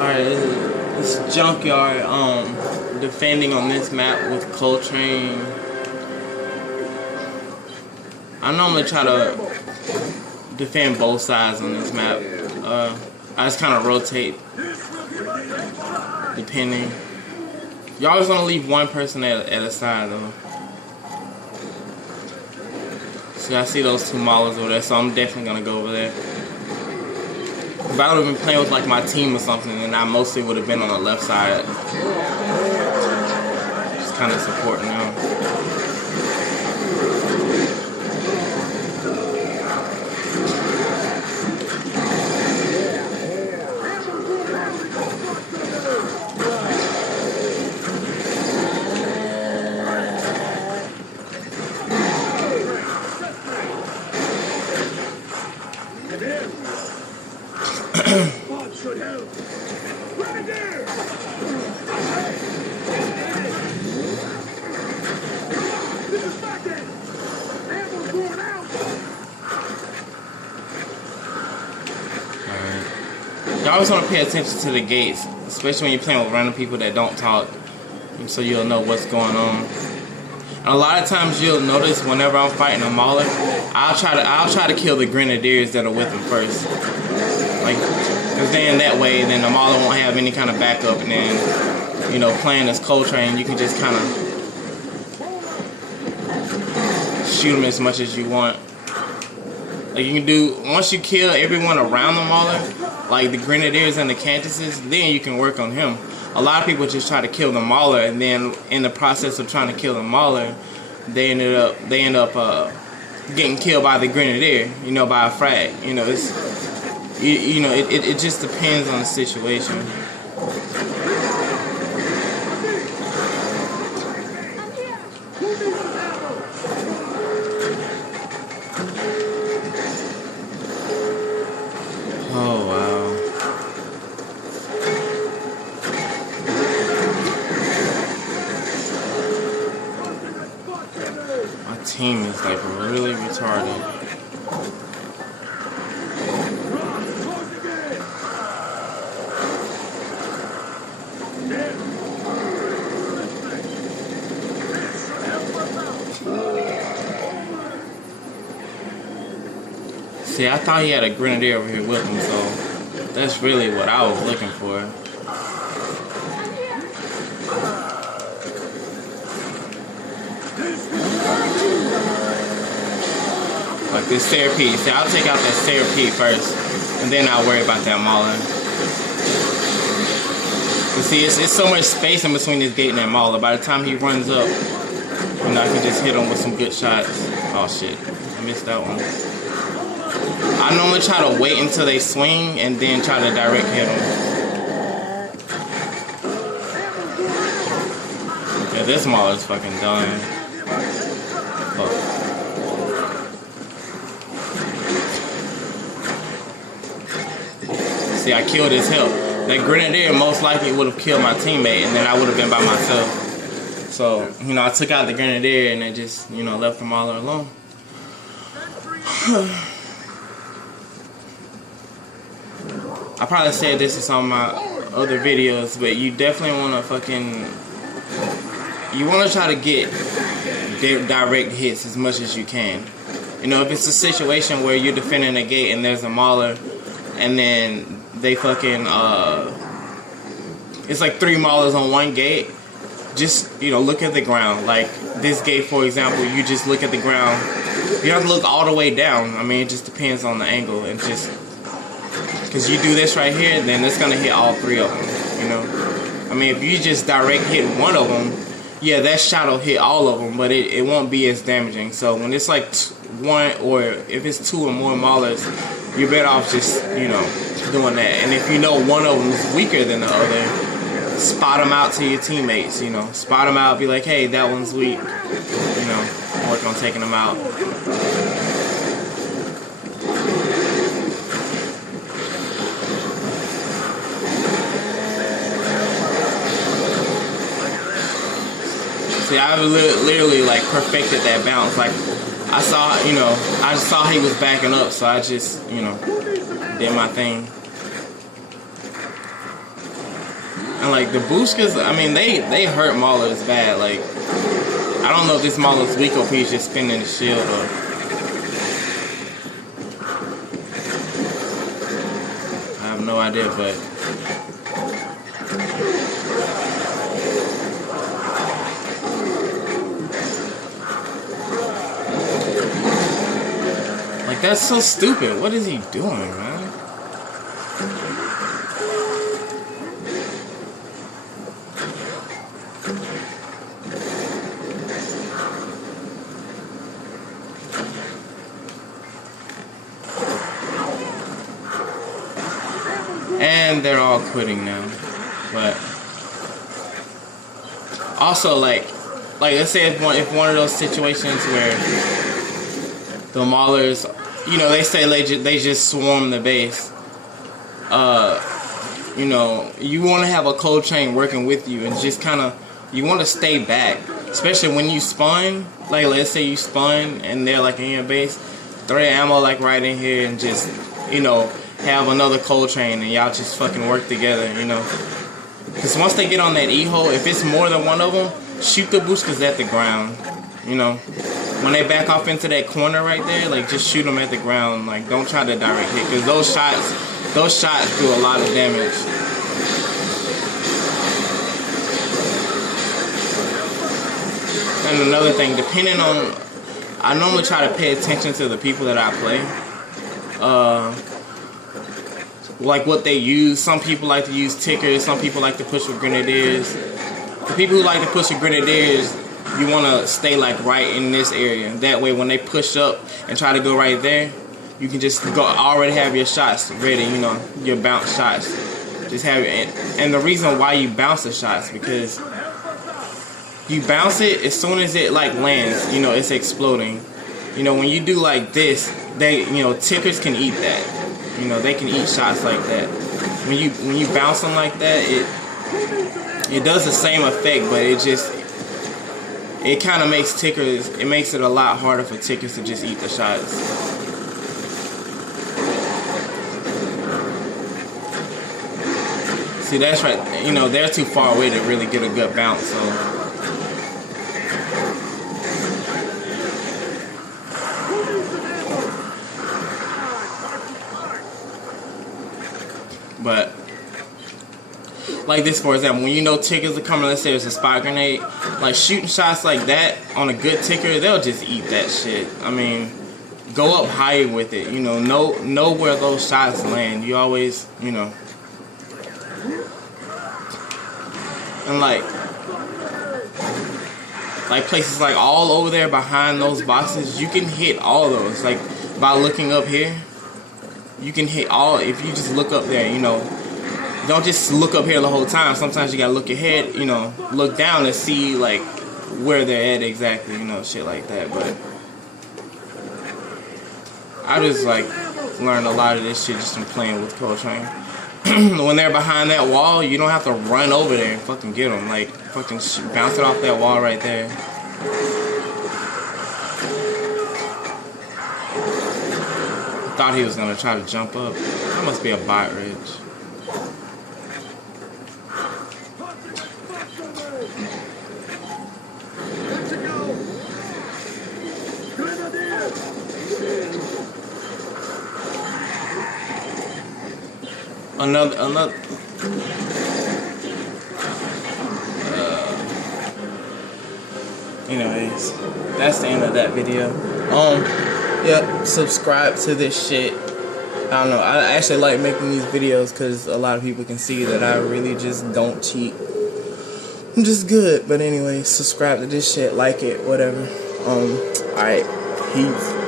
Alright, it's junkyard, defending on this map with Coltrane. I normally try to defend both sides on this map. I just kind of rotate, depending. You always want to leave one person at a side though. See, I see those two maulers over there, so I'm definitely gonna go over there. If I would have been playing with like my team or something, then I mostly would have been on the left side. Just kind of supporting them. You always want to pay attention to the gates, especially when you're playing with random people that don't talk, so you'll know what's going on. And a lot of times you'll notice whenever I'm fighting a mauler, I'll try to kill the grenadiers that are with him first, like, because then that way, then the mauler won't have any kind of backup, and then, you know, playing as Coltrane, you can just kind of shoot him as much as you want. Like you can do, once you kill everyone around the mauler, like the grenadiers and the cantuses, then you can work on him. A lot of people just try to kill the mauler, and then in the process of trying to kill the mauler, they end up getting killed by the grenadier, you know, by a frag. You know, it's you know, it just depends on the situation. Oh wow. My team is like really retarded. See, I thought he had a grenadier over here with him, so that's really what I was looking for. Like this Stairpede. See, I'll take out that Stairpede first, and then I'll worry about that mauler. But see, it's so much space in between this gate and that mauler. By the time he runs up, you know, I can just hit him with some good shots. Oh shit, I missed that one. I normally try to wait until they swing and then try to direct hit them. Yeah, this mauler is fucking done. Fuck. See, I killed his help. That grenadier most likely would have killed my teammate, and then I would have been by myself. So, you know, I took out the grenadier and I just, you know, left the mauler alone. I probably said this in some of my other videos, but you definitely want to you want to try to get direct hits as much as you can. You know, if it's a situation where you're defending a gate and there's a mauler, and then they fucking, it's like 3 maulers on one gate, just, you know, look at the ground. Like this gate, for example, you just look at the ground. You don't have to look all the way down. I mean, it just depends on the angle, and just, because you do this right here, then it's going to hit all 3 of them, you know. I mean, if you just direct hit one of them, yeah, that shot will hit all of them, but it won't be as damaging. So when it's like one, or if it's 2 or more maulers, you're better off just, you know, doing that. And if you know one of them is weaker than the other, spot them out to your teammates, you know. Spot them out, be like, hey, that one's weak, you know, work on taking them out. See, I literally like perfected that bounce. Like I saw, you know, I just saw he was backing up, so I just, you know, did my thing. And like the boostkas, I mean, they hurt maulers bad. Like, I don't know if this mauler's weak or if he's just spinning the shield or. I have no idea, but. Like, that's so stupid. What is he doing, man? And they're all quitting now. But also, like let's say if one of those situations where the maulers, you know, they say they just swarm the base. You know, you want to have a cold chain working with you, and just kind of you want to stay back, especially when you spawn. Like, let's say you spawn and they're like in your base, throw your ammo like right in here, and just, you know, have another cold chain, and y'all just fucking work together, you know. Because once they get on that E-hole, if it's more than one of them, shoot the boosters at the ground, you know. When they back off into that corner right there, like, just shoot them at the ground. Like, don't try to direct hit, because those shots do a lot of damage. And another thing, depending on, I normally try to pay attention to the people that I play. Like what they use. Some people like to use tickers. Some people like to push with grenadiers. The people who like to push with grenadiers, you want to stay like right in this area. That way when they push up and try to go right there, you can just go already have your shots ready, you know, your bounce shots. Just have it. And the reason why you bounce the shots, because you bounce it as soon as it like lands, you know, it's exploding. You know, when you do like this, you know, tickers can eat that. You know, they can eat shots like that. When you bounce them like that, it does the same effect, but it kind of makes tickers, it makes it a lot harder for tickers to just eat the shots. See, that's right. You know, they're too far away to really get a good bounce, so. But like this, for example, when you know tickers are coming, let's say there's a spot grenade, like shooting shots like that on a good ticker, they'll just eat that shit. I mean, go up higher with it, you know where those shots land. You always, you know. And like places like all over there behind those boxes, you can hit all those. Like by looking up here, you can hit all, if you just look up there, you know. Don't just look up here the whole time. Sometimes you gotta look ahead, you know, look down and see like where they're at exactly, you know, shit like that. But I just like learned a lot of this shit just from playing with Cold Train. When they're behind that wall, you don't have to run over there and fucking get them. Like fucking bounce it off that wall right there. Thought he was gonna try to jump up. That must be a bot ridge. Another. Anyways, that's the end of that video. Yep, subscribe to this shit. I don't know, I actually like making these videos because a lot of people can see that I really just don't cheat. I'm just good. But anyway, subscribe to this shit, like it, whatever. Alright, peace.